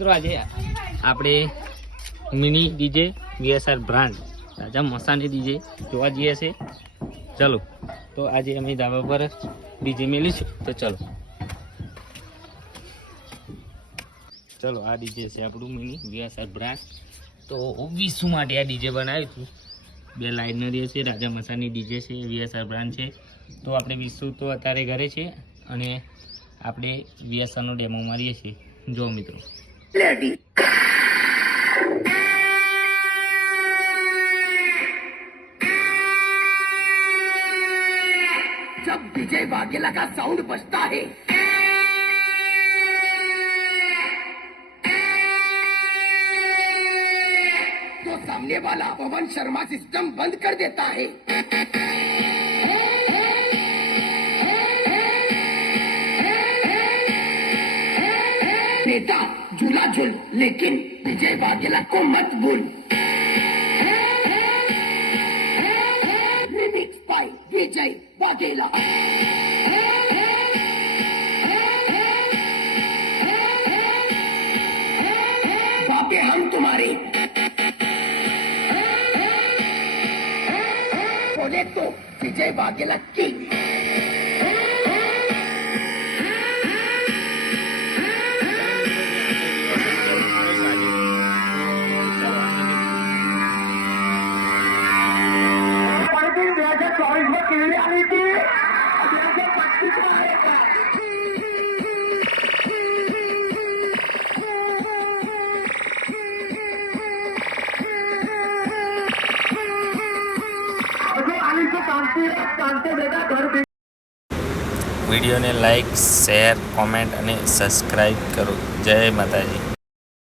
મિત્રો આજે આપણે મિની ડીજે વીએસઆર બ્રાન્ડ રાજા મસાની ડીજે જોવા જઈએ છે। ચલો તો આજે અમે ધાબા પર ડીજે મેલીશું તો ચલો આ ડીજે છે આપણું મિની વીએસઆર બ્રાન્ડ। તો 20 માટે આ ડીજે બનાવ્યું હતું। બે લાઇનરી છે, રાજા મસાની ડીજે છે, વીએસઆર બ્રાન્ડ છે। તો આપણે 20 તો અત્યારે ઘરે છે અને આપણે વીએસઆરનો ડેમો મારીએ છીએ। જો મિત્રો जब विजय वाघेला का साउंड बजता है तो सामने वाला पवन शर्मा सिस्टम बंद कर देता है। नेता झूला झूल लेकिन विजय वाघेला को मत भूल। रिमिक्स बाय विजय वाघेला। बापे हम तुम्हारे बोले तो विजय वाघेला की। વિડીયોને લાઈક, શેર, કોમેન્ટ અને સબસ્ક્રાઈબ કરો। જય માતાજી।